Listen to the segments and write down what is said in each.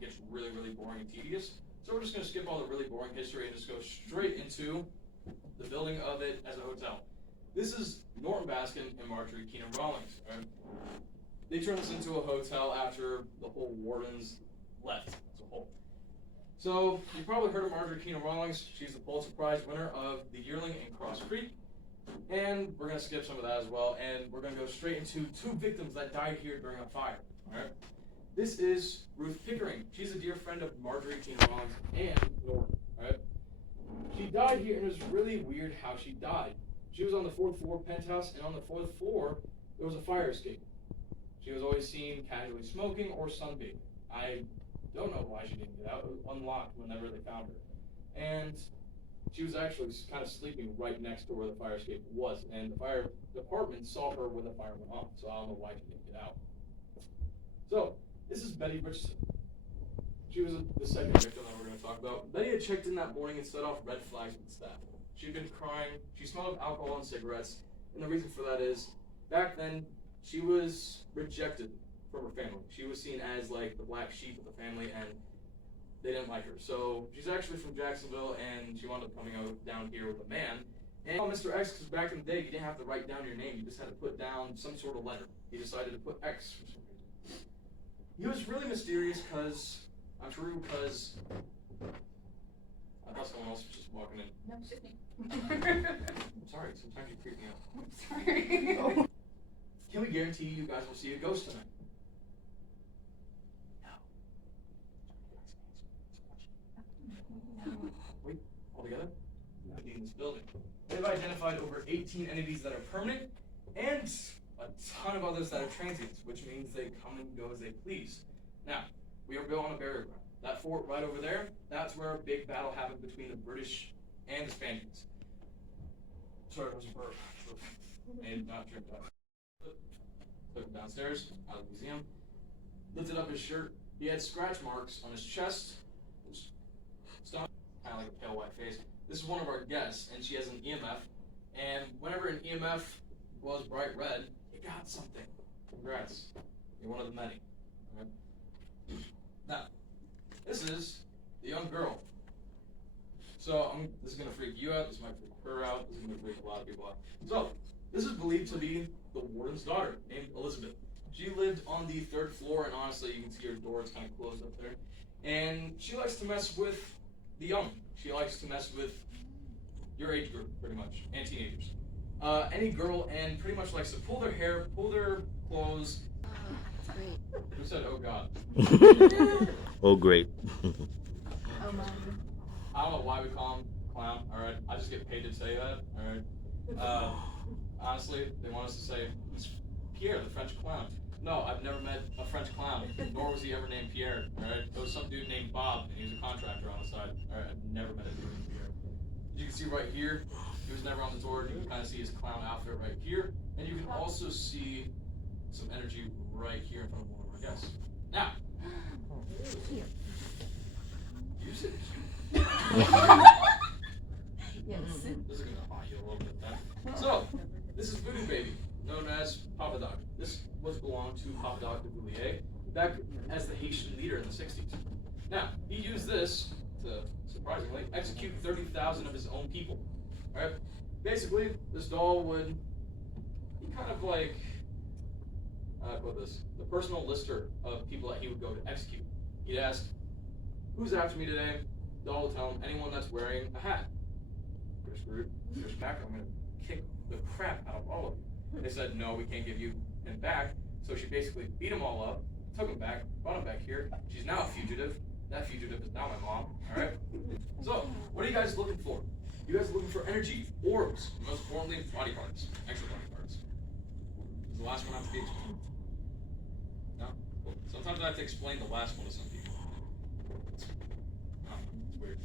gets really, really boring and tedious. So we're just going to skip all the really boring history and just go straight into the building of it as a hotel. This is Norton Baskin and Marjorie Keenan Rawlings. Right? They turned this into a hotel after the whole Wardens left as a whole. So you've probably heard of Marjorie Keenan Rawlings. She's the Pulitzer Prize winner of The Yearling and Cross Creek. And we're going to skip some of that as well, and we're going to go straight into two victims that died here during a fire. All right? This is Ruth Pickering. She's a dear friend of Marjorie Keenan Rawlings and Norton. Right? She died here, and it was really weird how she died. She was on the 4th floor penthouse, and on the 4th floor, there was a fire escape. She was always seen casually smoking or sunbathing. I don't know why she didn't get out. It was unlocked whenever they found her. And she was actually kind of sleeping right next to where the fire escape was, and the fire department saw her when the fire went off, so I don't know why she didn't get out. So, this is Betty Richardson. She was the second victim that we're going to talk about. Betty had checked in that morning and set off red flags with staff. She'd been crying, she smelled of alcohol and cigarettes, and the reason for that is, back then, she was rejected from her family. She was seen as like the black sheep of the family, and they didn't like her. So she's actually from Jacksonville, and she wound up coming out down here with a man. And Mr. X, because back in the day, you didn't have to write down your name. You just had to put down some sort of letter. He decided to put X for some reason. He was really mysterious because, I thought someone else was just walking in. No, it's just me. I'm sorry, sometimes you creep me out. I'm sorry. Can we guarantee you guys will see a ghost tonight? No. Wait, all together? In this building. They've identified over 18 entities that are permanent and a ton of others that are transients, which means they come and go as they please. Now, we are built on a burial ground. That fort right over there, that's where a big battle happened between the British and the Spaniards. Sorry, it was a burp. And not tripped up. Took him downstairs, out of the museum. Lifted up his shirt. He had scratch marks on his chest, his stomach, kind of like a pale white face. This is one of our guests, and she has an EMF. And whenever an EMF was bright red, you got something. Congrats. You're one of the many. Okay? Now, this is the young girl. So this is going to freak you out. This might freak her out. This is going to freak a lot of people out. So, this is believed to be the warden's daughter, named Elizabeth. She lived on the 3rd floor, and honestly, you can see her door is kind of closed up there. And she likes to mess with the young. She likes to mess with your age group, pretty much, and teenagers. Any girl, and pretty much likes to pull their hair, pull their clothes. That's great. Who said, oh God? Oh, great. Oh, my. I don't know why we call him clown, alright? I just get paid to say that, alright? Honestly, they want us to say, it's Pierre, the French clown. No, I've never met a French clown, nor was he ever named Pierre, alright? There was some dude named Bob, and he was a contractor on the side. Alright, I've never met a dude named Pierre. As you can see right here, he was never on the tour. You can kind of see his clown outfit right here. And you can also see some energy right here in front of one of our guests. Now, use it. Yes. This is going to haunt you a little bit then. So, this is Voodoo Baby, known as Papa Doc. This was belonged to Papa Doc de Boulier, back as the Haitian leader in the 60s. Now, he used this to, surprisingly, execute 30,000 of his own people. Alright? Basically, this doll would be kind of like, the personal lister of people that he would go to execute. He'd ask, who's after me today? The doll would tell him, anyone that's wearing a hat. You're screwed. You're back. I'm going to kick the crap out of all of you. They said, no, we can't give you him back. So she basically beat them all up, took him back, brought him back here. She's now a fugitive. That fugitive is now my mom. All right? So, what are you guys looking for? You guys are looking for energy, orbs, and most importantly, body parts, extra body parts. Does the last one have to be explained? No? Cool. Sometimes I have to explain the last one to some people. It's weird.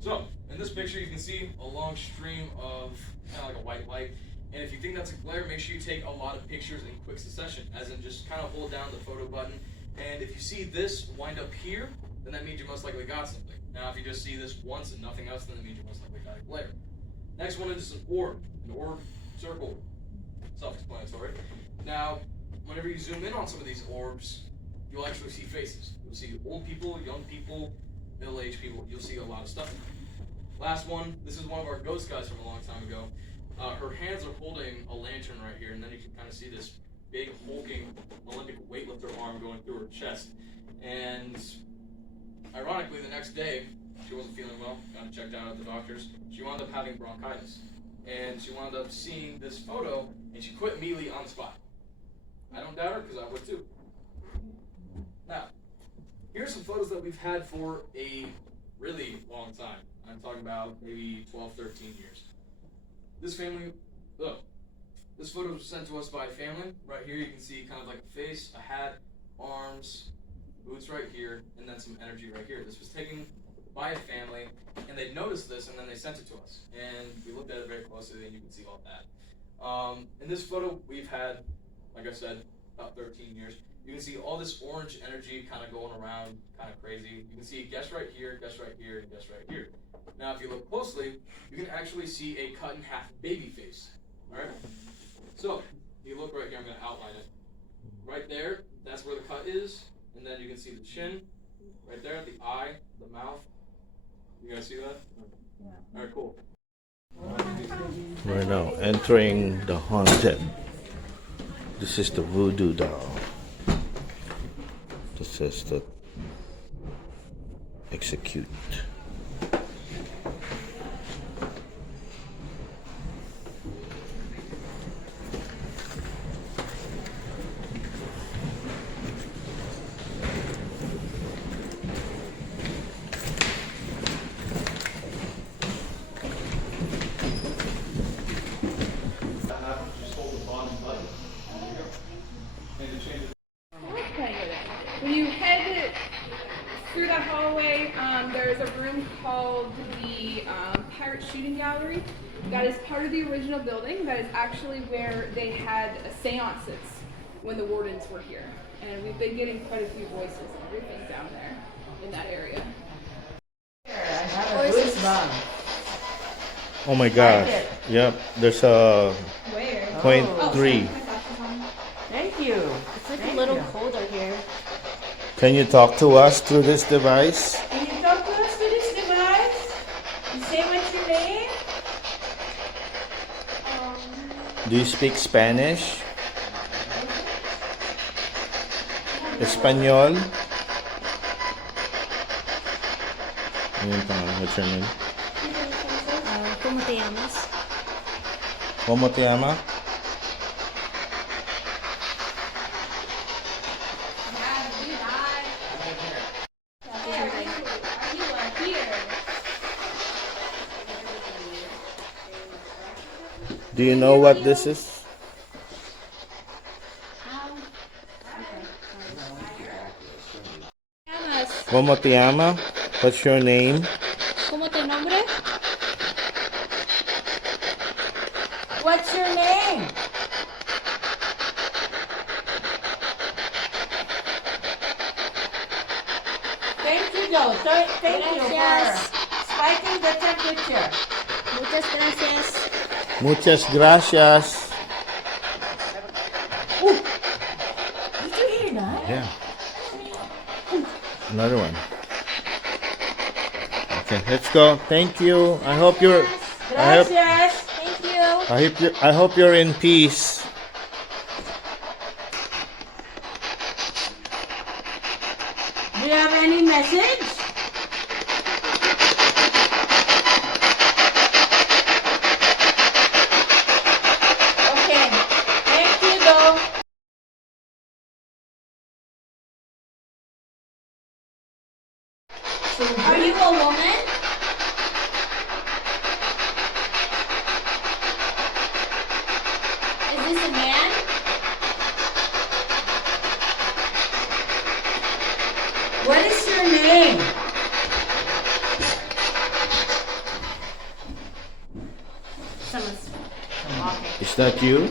So, in this picture, you can see a long stream of kind of like a white light. And if you think that's a glare, make sure you take a lot of pictures in quick succession, as in just kind of hold down the photo button. And if you see this wind up here, then that means you most likely got something. Now, if you just see this once and nothing else, then that means you most likely got a glare. Next one is an orb circle, self-explanatory. Now, whenever you zoom in on some of these orbs, you'll actually see faces. You'll see old people, young people, middle-aged people. You'll see a lot of stuff. Last one, this is one of our ghost guys from a long time ago. Her hands are holding a lantern right here, and then you can kind of see this big hulking Olympic weightlifter arm going through her chest. And ironically, the next day, she wasn't feeling well, got checked out at the doctor's. She wound up having bronchitis. And she wound up seeing this photo, and she quit immediately on the spot. I don't doubt her, because I would too. Now, here's some photos that we've had for a really long time. I'm talking about maybe 12, 13 years. This family, look, this photo was sent to us by a family. Right here you can see kind of like a face, a hat, arms, boots right here, and then some energy right here. This was taken by a family, and they noticed this, and then they sent it to us. And we looked at it very closely, and you can see all that. In this photo, we've had, like I said, about 13 years. You can see all this orange energy kind of going around, kind of crazy. You can see guess right here, and guess right here. Now, if you look closely, you can actually see a cut in half baby face. All right? So, if you look right here, I'm going to outline it. Right there, that's where the cut is, and then you can see the chin, right there, the eye, the mouth. You guys see that? Yeah. All right, cool. Right now, entering the haunted. This is the voodoo doll. This says that execute. When you head through that hallway, there's a room called the Pirate Shooting Gallery. That is part of the original building. That is actually where they had seances when the Wardens were here. And we've been getting quite a few voices and everything down there in that area. Oh my gosh. Yep, there's a Where? point Oh, 3. Thank you. It's like a little colder here. Can you talk to us through this device? Can you talk to us through this device? You say what's your name? Do you speak Spanish? Espanol? What's your name? ¿Cómo te llamas? ¿Cómo te llama? Do you know what this is? ¿Cómo te llama? What's your name? ¿Cómo te nombre? What's your name? Thank you, though. Thank you for spiking the temperature. Muchas gracias. Muchas gracias. Did you hear that? Yeah. Another one. Okay, let's go. Thank you. I hope you're. Gracias. Thank you. I hope you're in peace. Do you have any message? Okay. Thank you, though. Are you a woman? Is this a man? What is your name? Someone's walking. Is that you?